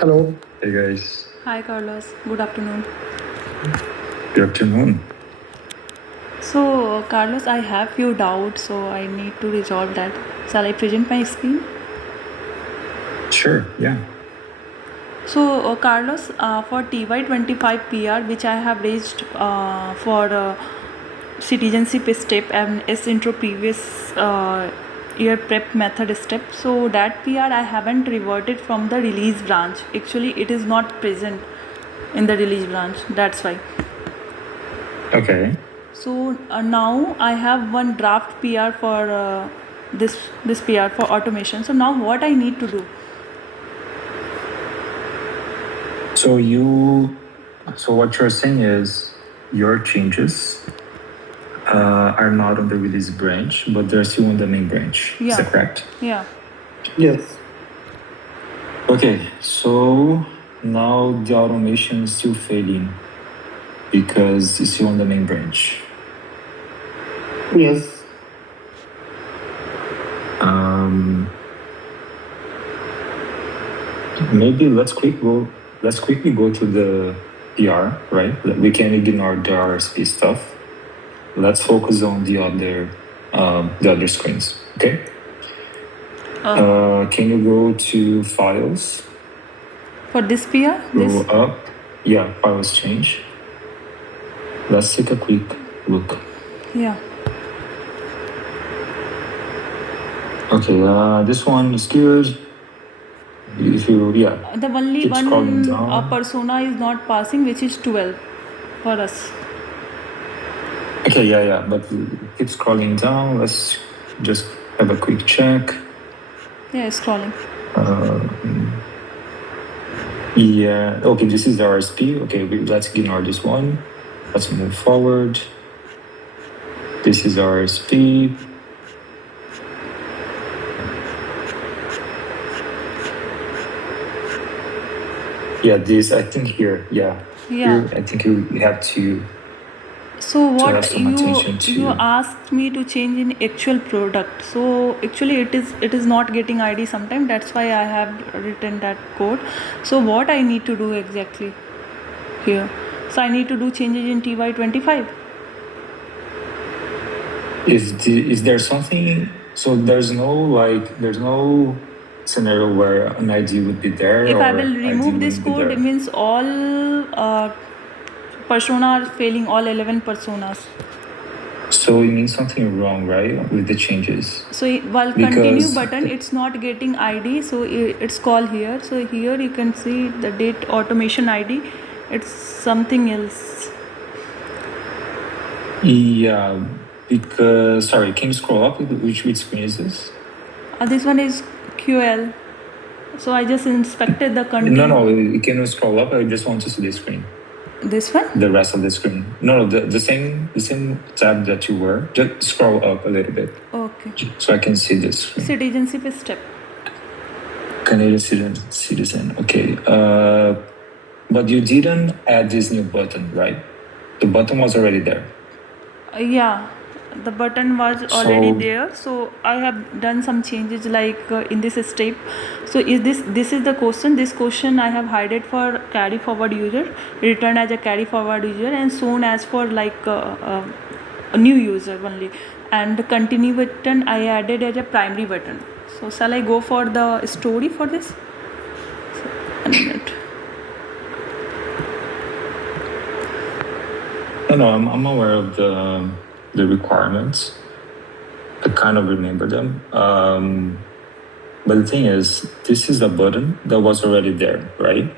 Hello. Hey guys, Hi Carlos, good afternoon. good afternoon. So Carlos, I have few doubts, so I need to resolve that. Shall I present my screen? Sure, yeah. So Carlos, for TY25 PR, which I have raised for citizenship step and S intro previous year prep method step. So that PR I haven't reverted from the release branch. Actually, it is not present in the release branch. That's why. Okay. So now I have one draft PR for this PR for automation. So now what I need to do? So what you're saying is your changes are not on the release branch, but they're still on the main branch. Is that correct? Yeah. Yes. Okay, so now the automation is still failing because it's still on the main branch. Yes. Maybe let's quickly go to the PR, right? We can ignore the RSP stuff. Let's focus on the other screens. Okay. Can you go to files? For this PR, Go up. Yeah, files change. Let's take a quick look. Yeah. Okay, this one is good. If you The only keep scrolling one down. persona is not passing, which is 12 for us. Okay, yeah, but keep scrolling down. Let's just have a quick check. Yeah, scrolling. Yeah. Okay, this is the RSP. Okay, let's ignore this one. Let's move forward. This is RSP. Yeah, this I think here. Yeah. Here, I think you have to. So what have some attention to. you asked me to change in actual product. So actually it is not getting ID sometime. That's why I have written that code. So what I need to do exactly here? So I need to do changes in TY25. Is there something? So there's no scenario where an ID would be there. If or I will ID remove this wouldn't be code, there. it means all persona are failing, all 11 personas. So it means something wrong, right, with the changes? So while continue button, it's not getting ID. So it's called here. So here you can see the date automation ID. It's something else. Yeah, because sorry, can you scroll up? Which screen is this? This one is QL. So I just inspected the continue. No, can you scroll up? I just want to see the screen. This one? The rest of the screen. No, the same tab that you were. Just scroll up a little bit. Okay. So I can see this screen. Citizenship step. Canadian citizen. Okay. But you didn't add this new button, right? The button was already there. Yeah, the button was already there. So I have done some changes like in this step. So is this is the question. This question I have hidden for carry forward user, returned as a carry forward user, and shown as for like a new user only. And the continue button I added as a primary button. So shall I go for the story for this? A minute. No, I'm aware of the requirements. I kind of remember them. But the thing is, this is a button that was already there, right?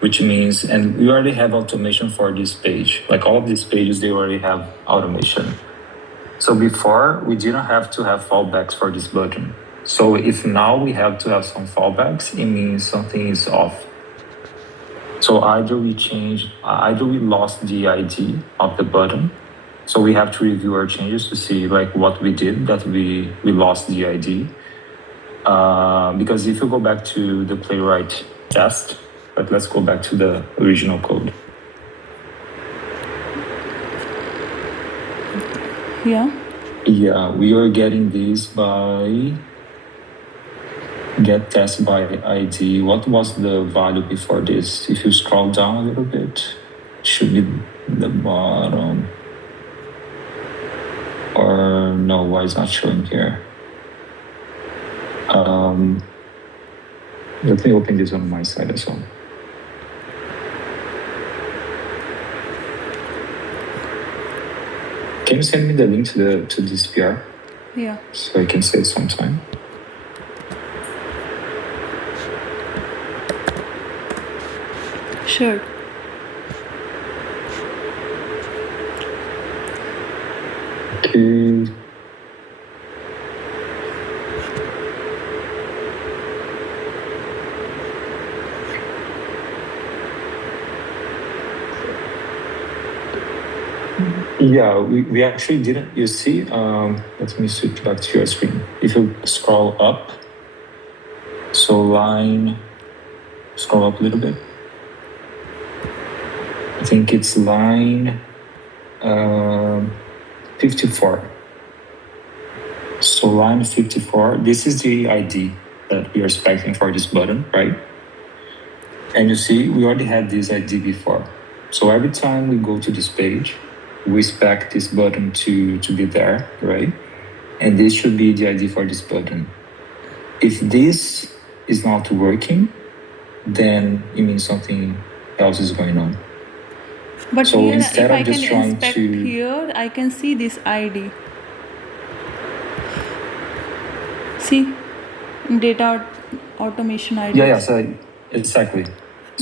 Which means, and we already have automation for this page. Like all of these pages, they already have automation. So before, we didn't have to have fallbacks for this button. So if now we have to have some fallbacks, it means something is off. So either we lost the ID of the button. So we have to review our changes to see like what we did that we lost the ID. Because if you go back to the playwright test, but let's go back to the original code. Yeah. Yeah, we are getting this by Get test by ID. What was the value before this? If you scroll down a little bit, it should be the bottom. Or no, why is not showing here? Let me open this on my side as well. Can you send me the link to this PR? Yeah. So I can save some time. Sure. Okay. Yeah, we actually didn't. You see, let me switch back to your screen. If you scroll up, so scroll up a little bit. I think it's line 54. So line 54, this is the ID that we are expecting for this button, right? And you see, we already had this ID before. So every time we go to this page, we expect this button to be there, right? And this should be the ID for this button. If this is not working, then it means something else is going on. But So here, instead if of I can just trying inspect to- here, I can see this ID. See, data automation ID. Yeah, so exactly. So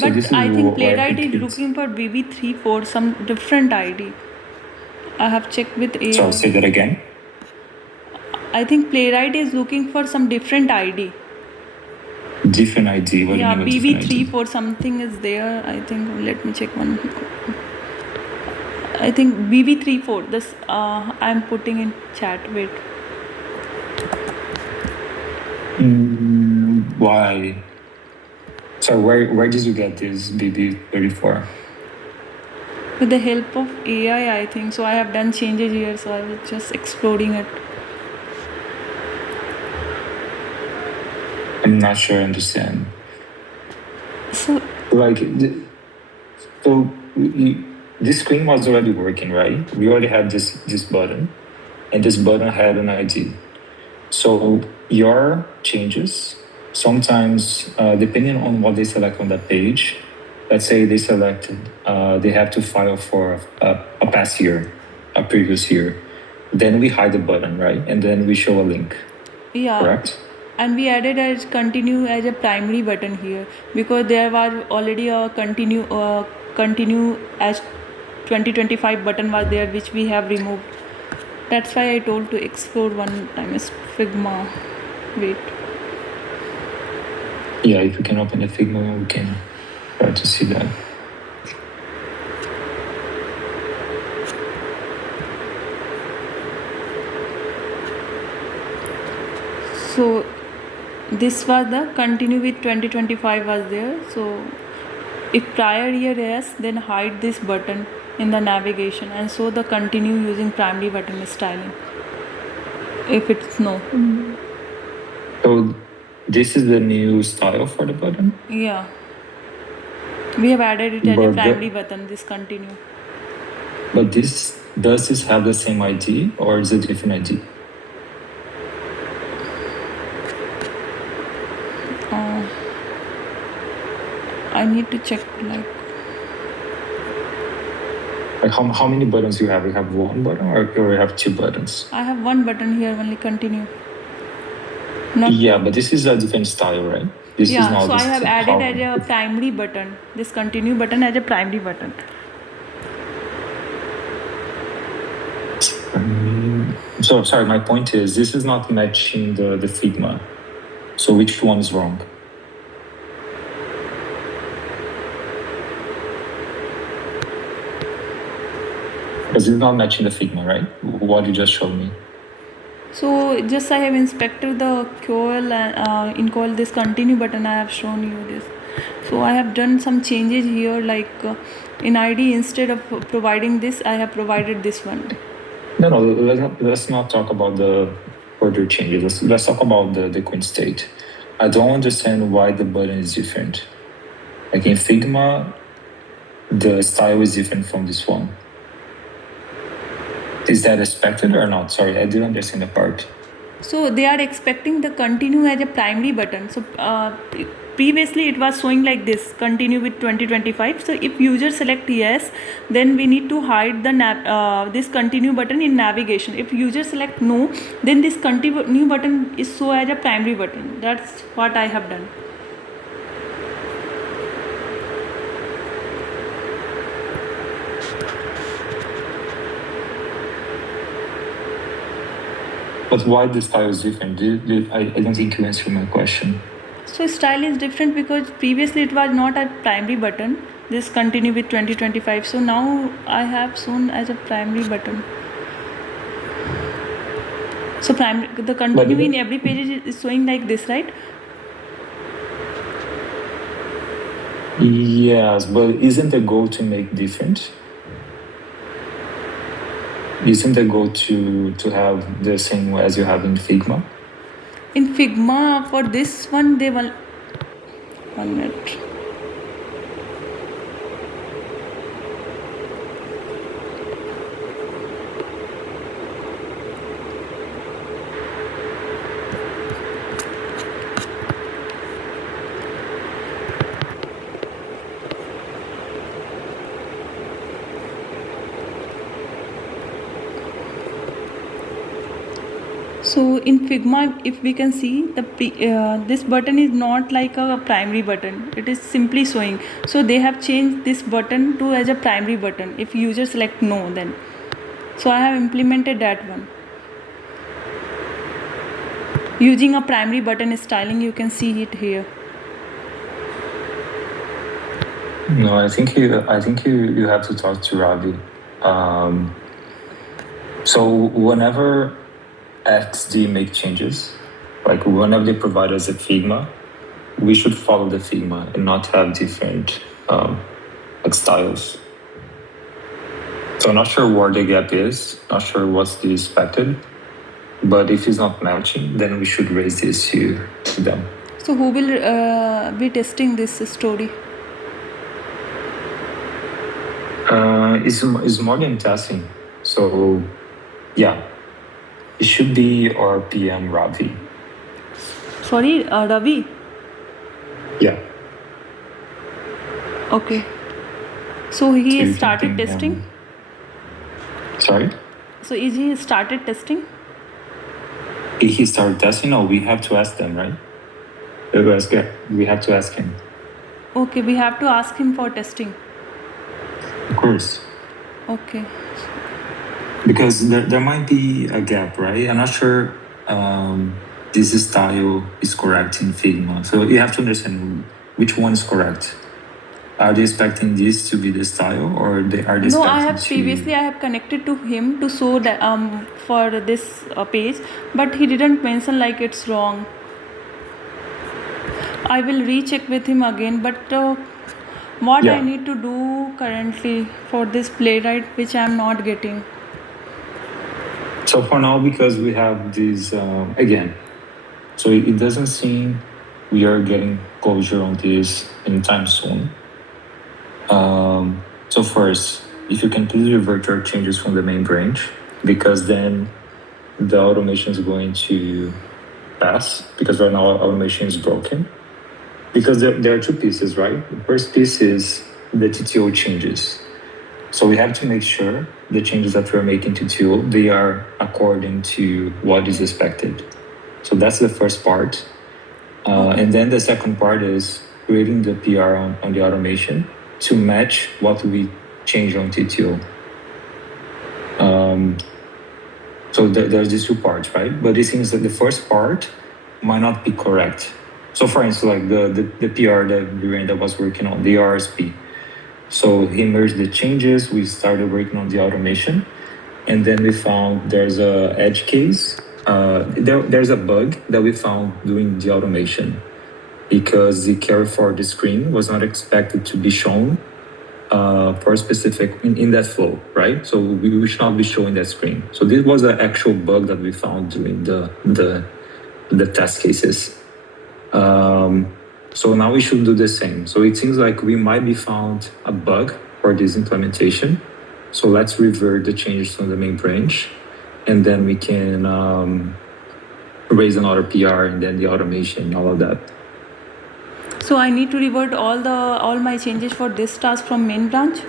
But this is I think why playwright is it's- looking for VB3 for some different ID. I have checked with AI. So say that again. I think playwright is looking for some different ID. Different ID. What Yeah, do you mean by different BB3 ID? for something is there. I think. Let me check one. I think BB34. This I'm putting in chat. Wait. Why? So where did you get this BB34? With the help of AI, I think. So I have done changes here. So I was just exploring it. I'm not sure I understand. So Like, so this screen was already working, right? We already had this button, and this button had an ID. So your changes, sometimes depending on what they select on that page, let's say they selected, they have to file for a past year, a previous year. Then we hide the button, right? And then we show a link. yeah. Correct? And we added as continue as a primary button here because there was already a continue as 2025 button was there which we have removed. That's why I told to explore one time is Figma. Wait. Yeah, if we can open the Figma, we can try to see that. So this was the continue with 2025 was there. So if prior year yes, then hide this button in the navigation and so the continue using primary button styling. If it's no. So this is the new style for the button? Yeah. We have added it as a But primary button, this continue. But does this have the same ID or is it a different ID? I need to check Like how many buttons you have? You have one button or you have two buttons? I have one button here, only continue. Yeah, but this is a different style, right? This is not so I have added how- as a primary button, this continue button as a primary button. So sorry, my point is this is not matching the Figma. So which one is wrong? Because it's not matching the Figma, right? What you just showed me. So just I have inspected the QL and in call this continue button I have shown you this. So I have done some changes here like in ID instead of providing this I have provided this one. No, let's not talk about the further changes. Let's talk about the current state. I don't understand why the button is different. Like in Figma, the style is different from this one. Is that expected or not? Sorry, I didn't understand the part. So they are expecting the continue as a primary button. So previously it was showing like this, continue with 2025. So if user select yes, then we need to hide the this continue button in navigation. If user select no, then this continue button is show as a primary button. That's what I have done. But why the style is different? I don't think you answered my question. So style is different because previously it was not a primary button. This continue with 2025. So now I have shown as a primary button. So the continue in every page is showing like this, right? Yes, but isn't the goal to make different? Isn't the goal to have the same as you have in Figma? In Figma, for this one, they will. 1 minute. So in Figma, if we can see this button is not like a primary button. It is simply showing. So they have changed this button to as a primary button. If user select no, then. So I have implemented that one. Using a primary button styling, you can see it here. No, I think you have to talk to Ravi. So whenever XD make changes, like whenever they provide us a Figma, we should follow the Figma and not have different like styles. So I'm not sure where the gap is, not sure what's the expected, but if it's not matching, then we should raise this to them. So who will be testing this story? It's more than testing. So yeah, it should be our PM Ravi. Sorry, Ravi. Yeah. Okay. So he So you started can ping testing. him. Sorry. So is he started testing? He started testing. No, we have to ask them, right? We have to ask him. Okay, we have to ask him for testing. Of course. Okay. Because there might be a gap, right? I'm not sure this style is correct in Figma. So you have to understand which one is correct. Are they expecting this to be the style, or are they No, I expecting have previously I have connected to him to show that for this page, but he didn't mention like it's wrong. I will recheck with him again, but what Yeah. I need to do currently for this playwright, which I am not getting. So for now, because we have this again, so it doesn't seem we are getting closure on this anytime soon. So first, if you can please revert your changes from the main branch, because then the automation is going to pass, because right now our automation is broken. Because there are two pieces, right? The first piece is the TTO changes. So we have to make sure the changes that we're making to TTO, they are according to what is expected. So that's the first part. And then the second part is creating the PR on the automation to match what we change on TTO. So there's these two parts, right? But it seems that the first part might not be correct. So for instance, like the PR that Miranda was working on, the RSP. So he merged the changes, we started working on the automation, and then we found there's a edge case. There's a bug that we found doing the automation because the carry for the screen was not expected to be shown for a specific in that flow, right? So we should not be showing that screen. So this was an actual bug that we found during the test cases. So now we should do the same. So it seems like we might be found a bug for this implementation. So let's revert the changes from the main branch, and then we can raise another PR and then the automation, all of that. So I need to revert all my changes for this task from main branch.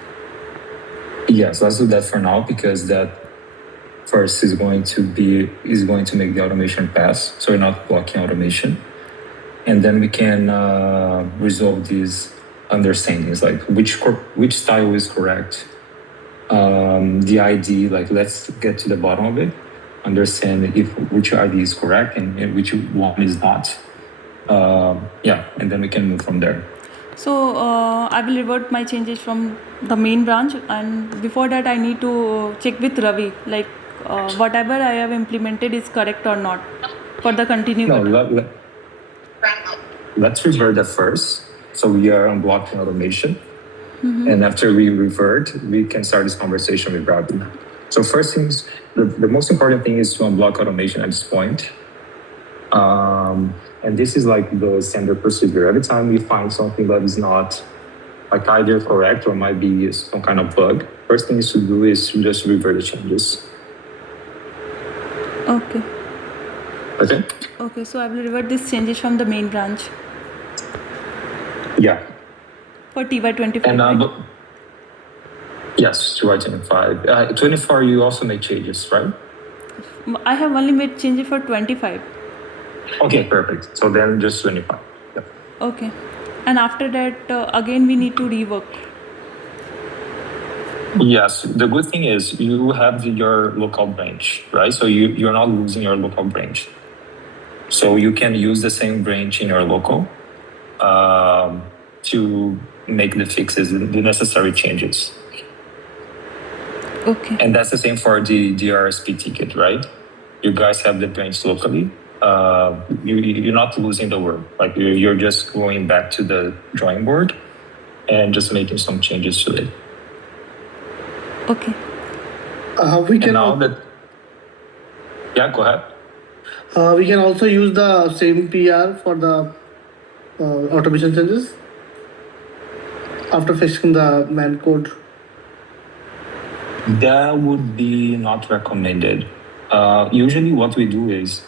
Yes, let's do that for now, because that first is going to make the automation pass, so we're not blocking automation, and then we can resolve these understandings, like which style is correct, the ID. Like, let's get to the bottom of it, understand which ID is correct and which one is not. And then we can move from there. So I will revert my changes from the main branch, and before that I need to check with Ravi, like whatever I have implemented is correct or not for the continue button. Let's revert that first. So we are unblocking automation. And after we revert, we can start this conversation with Ravi. So first things, the most important thing is to unblock automation at this point. And this is like the standard procedure. Every time we find something that is not like either correct or might be some kind of bug, first thing is to do is to just revert the changes. Okay. Okay? Okay, so I will revert these changes from the main branch. Yeah. For TY25. And yes, TY25. 24, you also make changes, right? I have only made changes for 25. Okay, perfect. So then just 25. Yeah. Okay. And after that, again we need to rework. Yes, the good thing is you have your local branch, right? So you're not losing your local branch. So you can use the same branch in your local to make the fixes, the necessary changes. Okay. And that's the same for the RSP ticket, right? You guys have the branch locally. You're not losing the work. Like you're just going back to the drawing board and just making some changes to it. Okay. We can Yeah, go ahead. We can also use the same PR for the automation changes after fixing the man code. That would be not recommended. Usually what we do is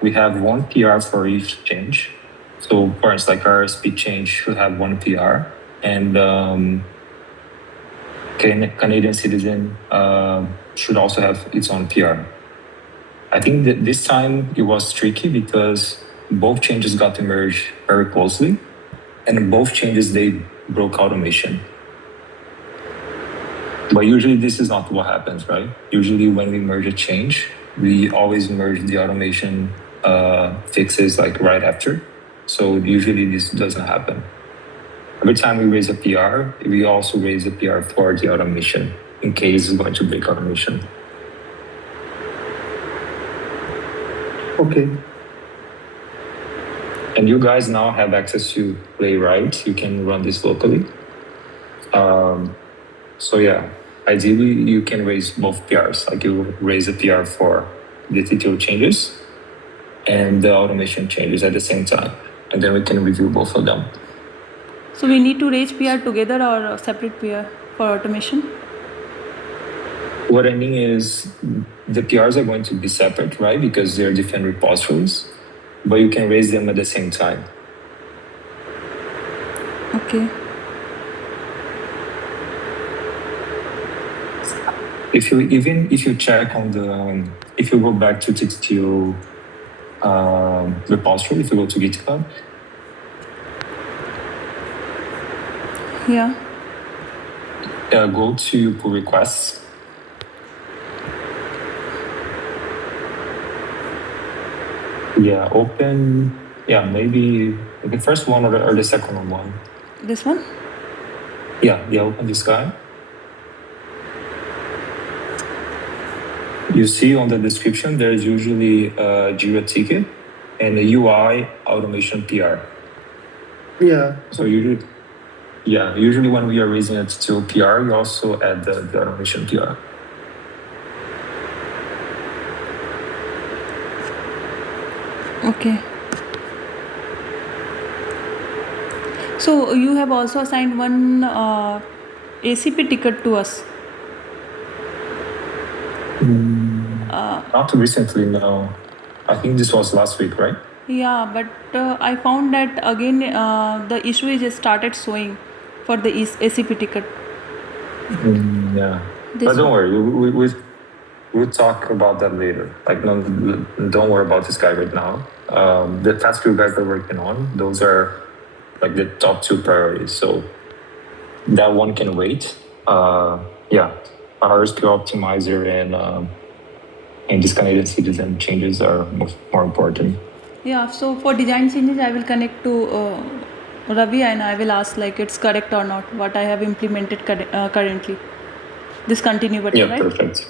we have one PR for each change. So for instance, like our speed change should have one PR, and Canadian citizen should also have its own PR. I think that this time it was tricky because both changes got merged very closely, and in both changes they broke automation. But usually this is not what happens, right? Usually when we merge a change, we always merge the automation fixes like right after. So usually this doesn't happen. Every time we raise a PR, we also raise a PR for the automation in case it's going to break automation. Okay. And you guys now have access to Playwright. You can run this locally. So yeah, ideally you can raise both PRs. Like you raise a PR for the TTO changes and the automation changes at the same time. And then we can review both of them. So we need to raise PR together or a separate PR for automation? What I mean is the PRs are going to be separate, right? Because they're different repositories, but you can raise them at the same time. Okay. If you check on the, if you go back to TTO repository, if you go to GitHub. Yeah. Go to pull requests. Yeah, open, maybe the first one or the second one. This one? Yeah, open this guy. You see on the description, there's usually a Jira ticket and a UI automation PR. Yeah. So usually when we are raising it to PR, you also add the automation PR. Okay. So you have also assigned one ACP ticket to us. Not recently, no. I think this was last week, right? Yeah, but I found that again the issue is started showing for the ACP ticket. Yeah. This But don't one. worry, we'll talk about that later. Like, no, don't worry about this guy right now. The tasks you guys are working on, those are like the top two priorities. So that one can wait. Yeah, RSQ optimizer and this Canadian citizen changes are more important. Yeah, so for design changes, I will connect to Ravi and I will ask like it's correct or not what I have implemented currently. This continue button, Yeah, right? perfect.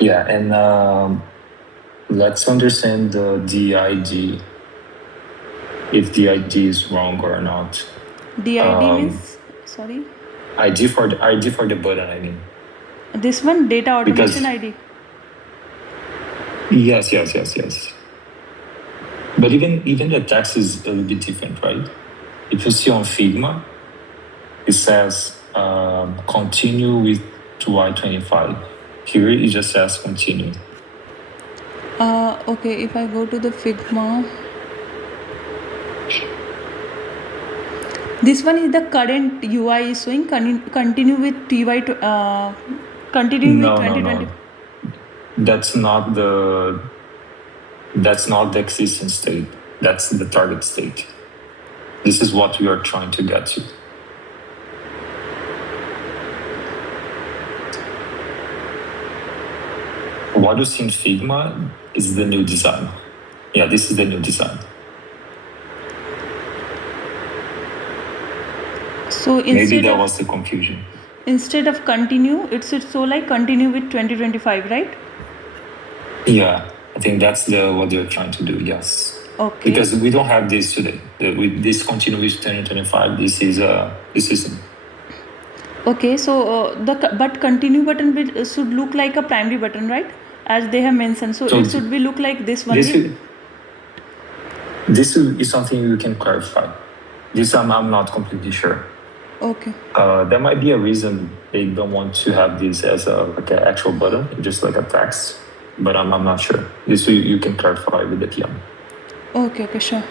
Yeah, and let's understand the DIG, if DIG is wrong or not. DID means, sorry, ID for the button, I mean. this one data automation Because ID. yes. But even the text is a little bit different, right? If you see on Figma, it says continue with 2I25. Here it just says continue. Okay, if I go to the Figma, this one is the current UI is showing continue with TY continue with 2020. No. That's not the existing state. That's the target state. This is what we are trying to get to. What you see in Figma is the new design. Yeah, this is the new design. So Maybe instead that of was the confusion. instead of continue, it's so like continue with 2025, right? Yeah, I think that's what they're trying to do. Yes. Okay. Because we don't have this today. With this continue with 2025, this isn't. Okay, so but continue button should look like a primary button, right? As they have mentioned, so it should be look like this one. This is something you can clarify. This I'm not completely sure. Okay. There might be a reason they don't want to have this as like an actual button, just like a text. But I'm not sure. This you can clarify with the PM. Okay, sure.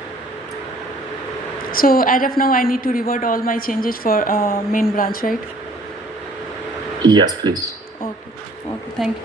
So as of now, I need to revert all my changes for main branch, right? Yes, please. Okay, thank you.